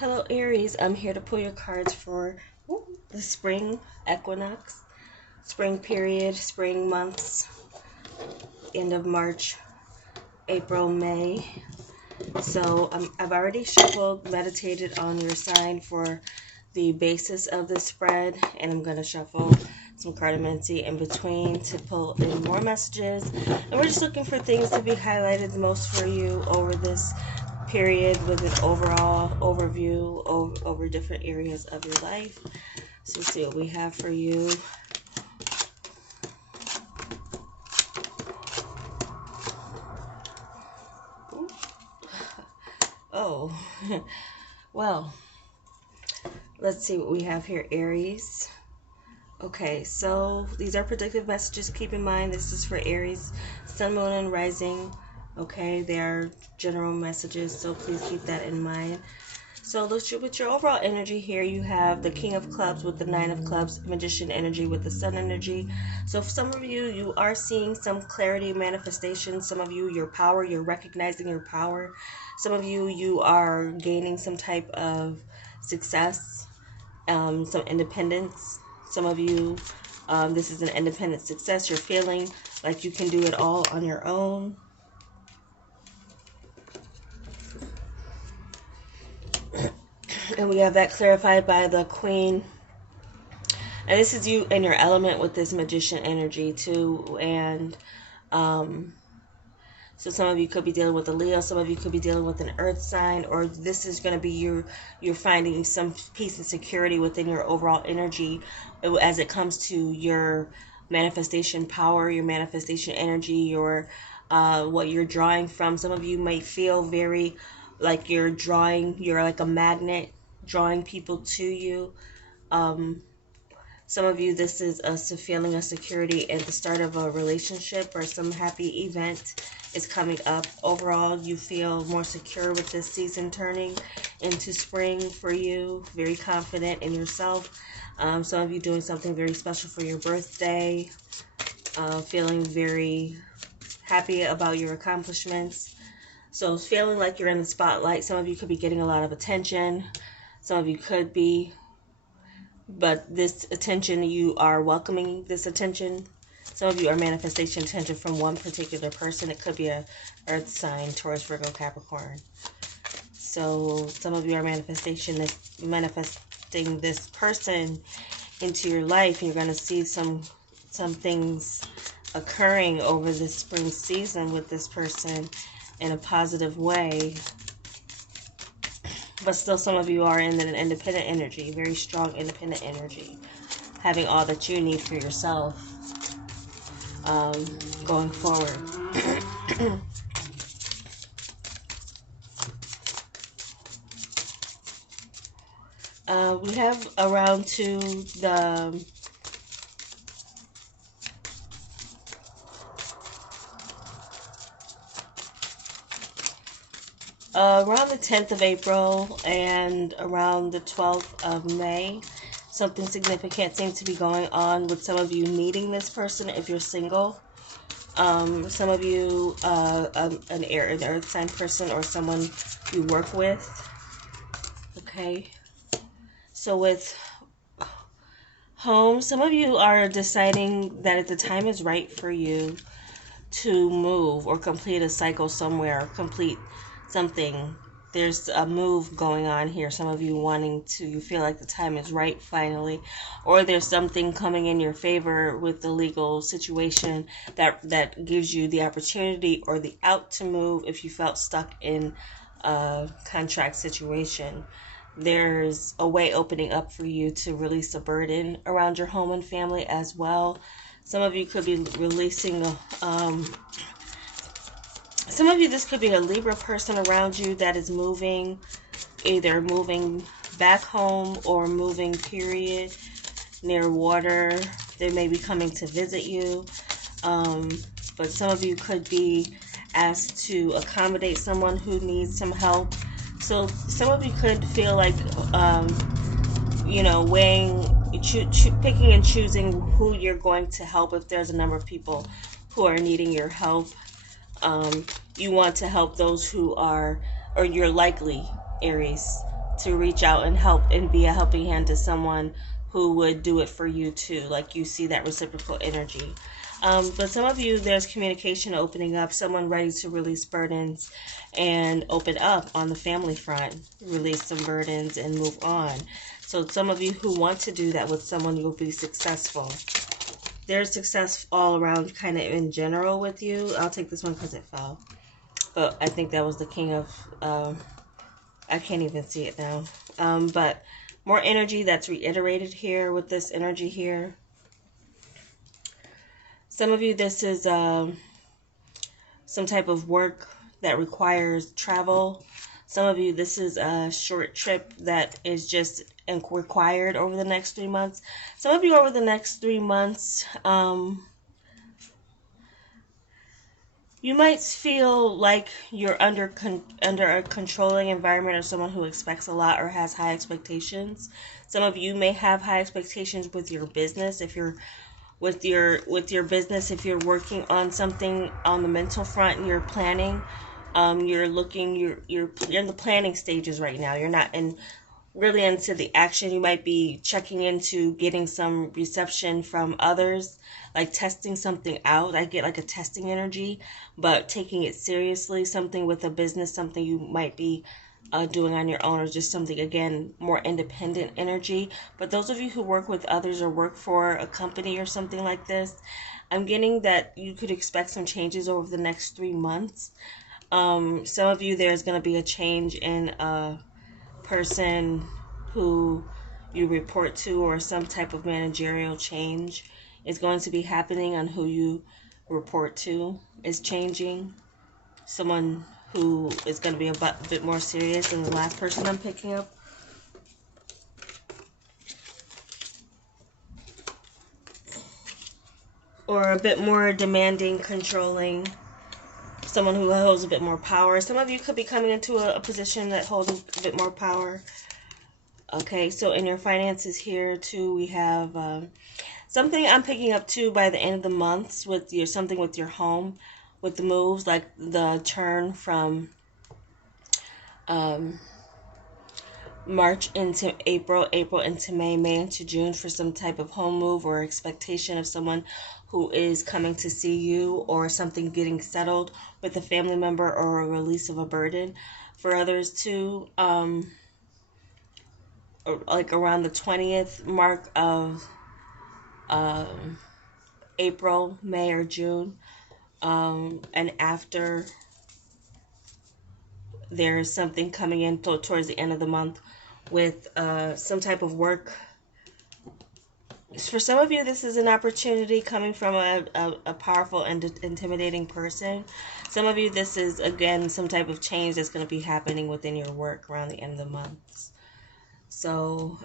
Hello Aries, I'm here to pull your cards for the spring equinox, spring period, spring months, end of March, April, May. So I've already shuffled, meditated on your sign for the basis of the spread, and I'm going to shuffle some cartomancy in between to pull in more messages. And we're just looking for things to be highlighted the most for you over this period with an overall overview over different areas of your life. So let's see what we have for you. Oh, well, let's see what we have here, Aries. Okay, so these are predictive messages. Keep in mind, this is for Aries, Sun, Moon, and Rising. Okay, they are general messages, so please keep that in mind. So with your overall energy here, you have the King of Clubs with the Nine of Clubs, Magician energy with the Sun energy. So for some of you, you are seeing some clarity, manifestation. Some of you, your power, you're recognizing your power. Some of you, you are gaining some type of success, some independence. Some of you, this is an independent success. You're feeling like you can do it all on your own. And we have that clarified by the Queen. And this is you in your element with this Magician energy too. And so some of you could be dealing with a Leo. Some of you could be dealing with an Earth sign. Or this is going to be you're finding some peace and security within your overall energy as it comes to your manifestation power, your manifestation energy, your what you're drawing from. Some of you might feel very like you're like a magnet, drawing people to you. Some of you, this is a feeling of security at the start of a relationship, or some happy event is coming up. Overall, you feel more secure with this season turning into spring for you, very confident in yourself. Some of you doing something very special for your birthday, feeling very happy about your accomplishments. So it's feeling like you're in the spotlight. Some of you could be getting a lot of attention. Some of you could be. But this attention, you are welcoming this attention. Some of you are manifestation attention from one particular person. It could be a Earth sign, Taurus, Virgo, Capricorn. So some of you are manifesting this person into your life. You're going to see some things occurring over this spring season with this person in a positive way. But still, some of you are in an independent energy, very strong independent energy, having all that you need for yourself going forward. We have around around the 10th of April and around the 12th of May, something significant seems to be going on with some of you meeting this person if you're single. Some of you, an earth sign person or someone you work with. Okay. So with home, some of you are deciding that the time is right for you to move or complete a cycle somewhere, complete something. There's a move going on here. Some of you you feel like the time is right finally, or there's something coming in your favor with the legal situation that gives you the opportunity or the out to move if you felt stuck in a contract situation. There's a way opening up for you to release a burden around your home and family as well. Some of you could be releasing some of you, this could be a Libra person around you that is moving, either moving back home or moving, period, near water. They may be coming to visit you. But some of you could be asked to accommodate someone who needs some help. So some of you could feel like, picking and choosing who you're going to help if there's a number of people who are needing your help. You want to help those who are, or you're likely, Aries, to reach out and help and be a helping hand to someone who would do it for you too. Like you see that reciprocal energy. But some of you, there's communication opening up, someone ready to release burdens and open up on the family front, release some burdens and move on. So some of you who want to do that with someone, you'll be successful. There's success all around kind of in general with you. I'll take this one because it fell. But I think that was the king of, I can't even see it now. But more energy that's reiterated here with this energy here. Some of you, this is some type of work that requires travel. Some of you, this is a short trip that is just required over the next 3 months. Some of you over the next 3 months, you might feel like you're under a controlling environment or someone who expects a lot or has high expectations. Some of you may have high expectations with your business. If you're with your business, if you're working on something on the mental front and you're planning, you're in the planning stages right now. You're not really into the action. You might be checking into getting some reception from others, like testing something out. I get like a testing energy, but taking it seriously, something with a business, something you might be doing on your own, or just something, again, more independent energy. But those of you who work with others or work for a company or something like this, I'm getting that you could expect some changes over the next 3 months. Some of you, there's going to be a change in a person who you report to, or some type of managerial change is going to be happening on who you report to is changing. Someone who is going to be a bit more serious than the last person I'm picking up. Or a bit more demanding, controlling. Someone who holds a bit more power. Some of you could be coming into a position that holds a bit more power. Okay, so in your finances here too, we have something I'm picking up too by the end of the months with something with your home, with the moves, like the turn from March into April, April into May, May into June for some type of home move or expectation of someone who is coming to see you, or something getting settled with a family member, or a release of a burden. For others too, like around the 20th mark of April, May, or June, and after, there's something coming in towards the end of the month with some type of work. For some of you, this is an opportunity coming from a powerful and intimidating person. Some of you, this is, again, some type of change that's going to be happening within your work around the end of the month. So,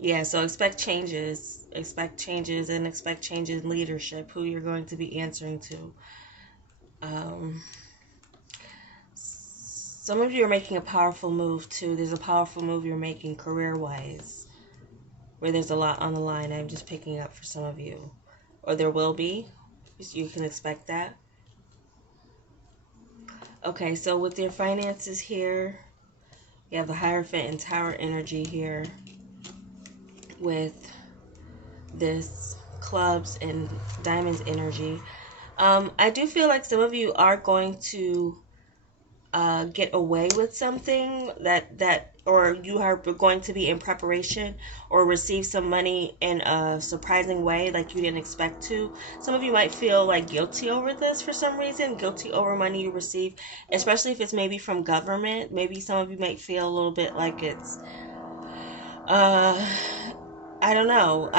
yeah, so expect changes and expect changes in leadership, who you're going to be answering to. Some of you are making a powerful move too. There's a powerful move you're making career-wise, where there's a lot on the line. I'm just picking up for some of you. Or there will be. You can expect that. Okay, so with your finances here, you have the Hierophant and Tower energy here with this clubs and diamonds energy. I do feel like some of you are going to get away with something or you are going to be in preparation or receive some money in a surprising way like you didn't expect to. Some of you might feel like guilty over this for some reason, guilty over money you receive, especially if it's maybe from government. Maybe some of you might feel a little bit like it's I don't know.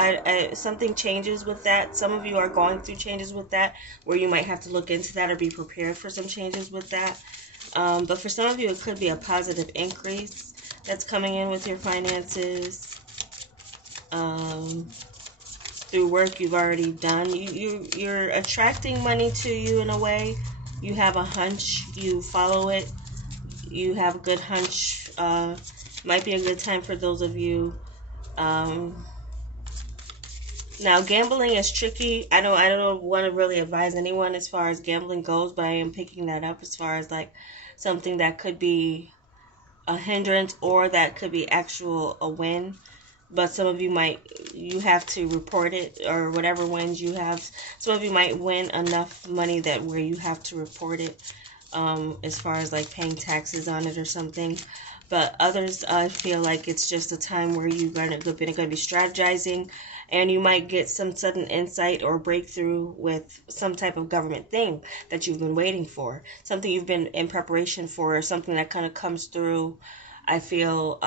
Something changes with that. Some of you are going through changes with that, where you might have to look into that or be prepared for some changes with that. But for some of you, it could be a positive increase that's coming in with your finances. Through work you've already done. You're attracting money to you in a way. You have a hunch. You follow it. You have a good hunch. Might be a good time for those of you. Now, gambling is tricky. I don't want to really advise anyone as far as gambling goes, but I am picking that up as far as like something that could be a hindrance, or that could be a win. But some of you you have to report it, or whatever wins you have. Some of you might win enough money that where you have to report it, as far as like paying taxes on it or something. But others, I feel like it's just a time where you're going to be strategizing, and you might get some sudden insight or breakthrough with some type of government thing that you've been waiting for, something you've been in preparation for, or something that kind of comes through, I feel,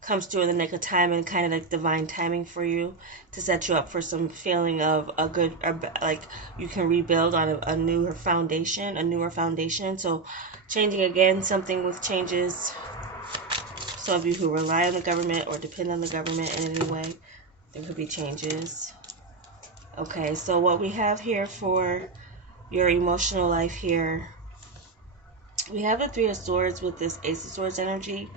comes through in the nick of time, and kind of like divine timing for you to set you up for some feeling of a good, like you can rebuild on a newer foundation. So changing again, something with changes. Some of you who rely on the government or depend on the government in any way, there could be changes. Okay, so what we have here for your emotional life here, we have the Three of Swords with this Ace of Swords energy.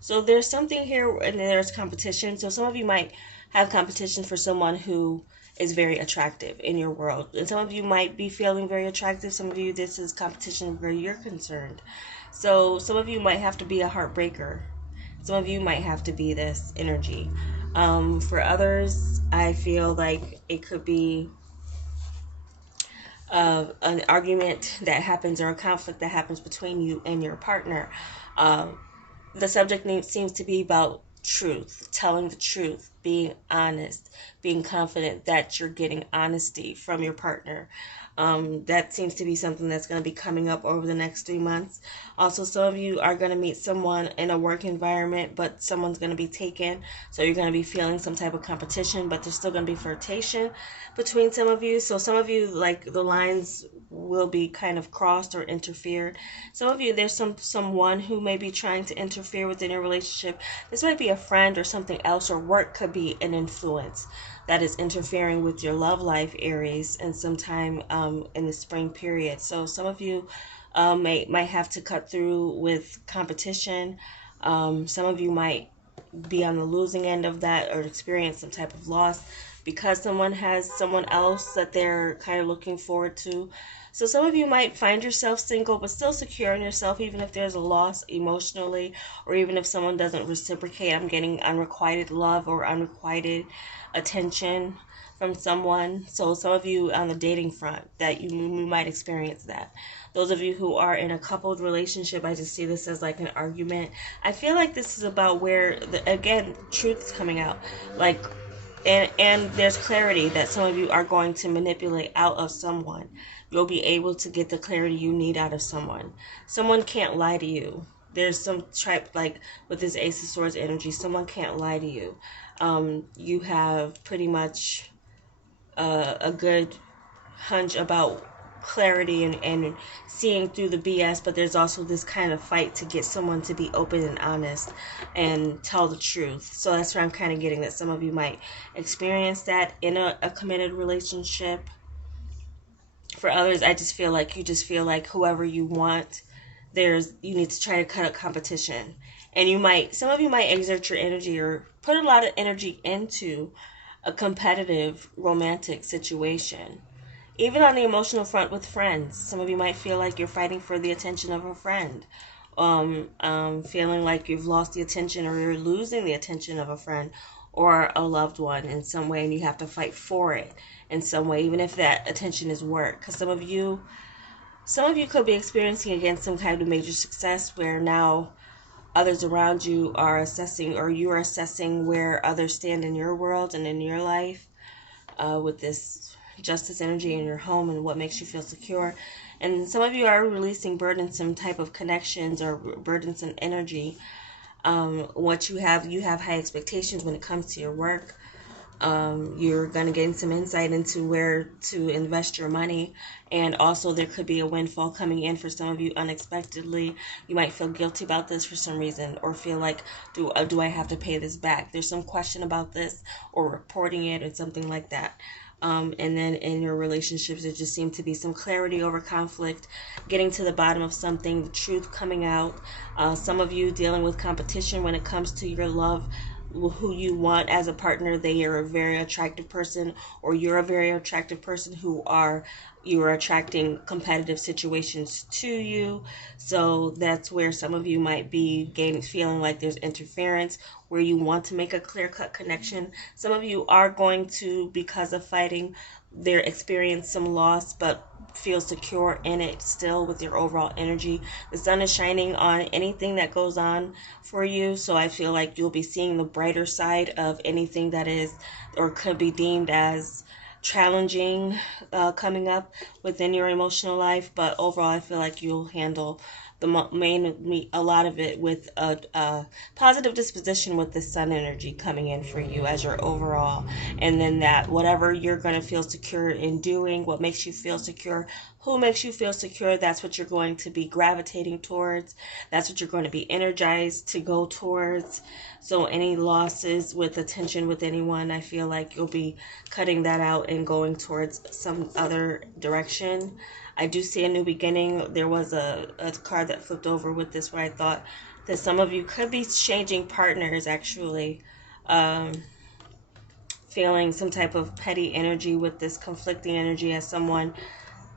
So there's something here, and there's competition. So some of you might have competition for someone who is very attractive in your world. And some of you might be feeling very attractive. Some of you, this is competition where you're concerned. So some of you might have to be a heartbreaker. Some of you might have to be this energy. For others, I feel like it could be an argument that happens, or a conflict that happens between you and your partner. The subject seems to be about truth, telling the truth, being honest, being confident that you're getting honesty from your partner. That seems to be something that's going to be coming up over the next 3 months. Also, some of you are going to meet someone in a work environment, but someone's going to be taken. So you're going to be feeling some type of competition, but there's still going to be flirtation between some of you. So some of you, like, the lines will be kind of crossed or interfered. Some of you, there's someone who may be trying to interfere within your relationship. This might be a friend or something else, or work could be an influence that is interfering with your love life, Aries, and sometime in the spring period. So some of you might have to cut through with competition. Some of you might be on the losing end of that, or experience some type of loss because someone has someone else that they're kind of looking forward to. So some of you might find yourself single but still secure in yourself, even if there's a loss emotionally, or even if someone doesn't reciprocate. I'm getting unrequited love or unrequited attention from someone. So some of you on the dating front, that you might experience that. Those of you who are in a coupled relationship, I just see this as like an argument. I feel like this is about where, again, truth's coming out. Like, and there's clarity that some of you are going to manipulate out of someone. You'll be able to get the clarity you need out of someone. Someone can't lie to you. There's some type, like with this Ace of Swords energy, someone can't lie to you. You have pretty much a good hunch about clarity and seeing through the BS, but there's also this kind of fight to get someone to be open and honest and tell the truth. So that's where I'm kind of getting that some of you might experience that in a committed relationship. For others, I just feel like you just feel like whoever you want, you need to try to cut out competition. And some of you might exert your energy or put a lot of energy into a competitive romantic situation. Even on the emotional front with friends, some of you might feel like you're fighting for the attention of a friend. Feeling like you've lost the attention, or you're losing the attention of a friend or a loved one in some way, and you have to fight for it in some way, even if that attention is work. Because some of you could be experiencing, again, some kind of major success where now others around you are assessing, or you are assessing where others stand in your world and in your life, with this justice energy in your home and what makes you feel secure. And some of you are releasing burdensome type of connections or burdensome energy. What you have high expectations when it comes to your work. You're going to gain some insight into where to invest your money, and also there could be a windfall coming in for some of you unexpectedly. You might feel guilty about this for some reason, or feel like, do I have to pay this back? There's some question about this, or reporting it, or something like that. And then in your relationships, there just seems to be some clarity over conflict, getting to the bottom of something, the truth coming out. Some of you dealing with competition when it comes to your love who you want as a partner. They are a very attractive person, or you're a very attractive person you are attracting competitive situations to you. So that's where some of you might be feeling like there's interference, where you want to make a clear-cut connection. Some of you are going to, because of fighting, they're experience some loss, but feel secure in it still with your overall energy. The sun is shining on anything that goes on for you, so I feel like you'll be seeing the brighter side of anything that is or could be deemed as challenging coming up within your emotional life. But overall, I feel like you'll handle a lot of it with a positive disposition, with the sun energy coming in for you as your overall. And then that whatever you're going to feel secure in doing, what makes you feel secure, who makes you feel secure, that's what you're going to be gravitating towards. That's what you're going to be energized to go towards. So any losses with attention with anyone, I feel like you'll be cutting that out and going towards some other direction. I do see a new beginning. There was a card that flipped over with this where I thought that some of you could be changing partners, actually. Feeling some type of petty energy with this conflicting energy as someone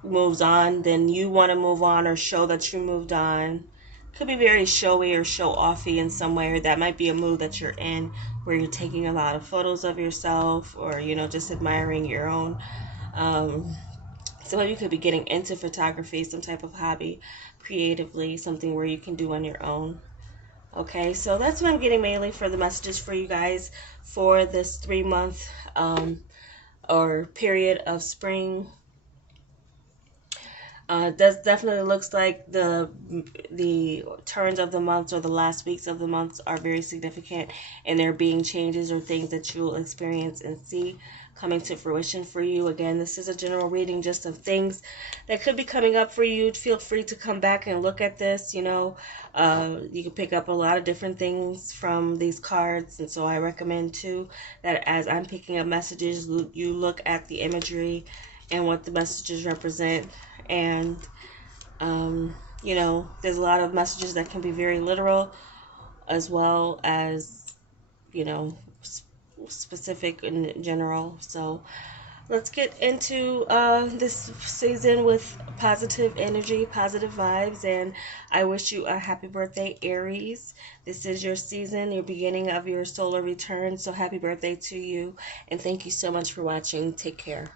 moves on. Then you want to move on or show that you moved on. Could be very showy or show-offy in some way, or that might be a mood that you're in where you're taking a lot of photos of yourself, or, just admiring your own. Some of you could be getting into photography, some type of hobby, creatively, something where you can do on your own. Okay, so that's what I'm getting mainly for the messages for you guys for this 3-month or period of spring. Does definitely looks like the turns of the months or the last weeks of the months are very significant, and there being changes or things that you'll experience and see coming to fruition for you. Again, this is a general reading just of things that could be coming up for you. Feel free to come back and look at this. You can pick up a lot of different things from these cards, and so I recommend too that as I'm picking up messages, you look at the imagery and what the messages represent. And there's a lot of messages that can be very literal, as well as specific in general. So let's get into this season with positive energy, positive vibes, and I wish you a happy birthday, Aries. This is your season, your beginning of your solar return, so happy birthday to you, and thank you so much for watching. Take care.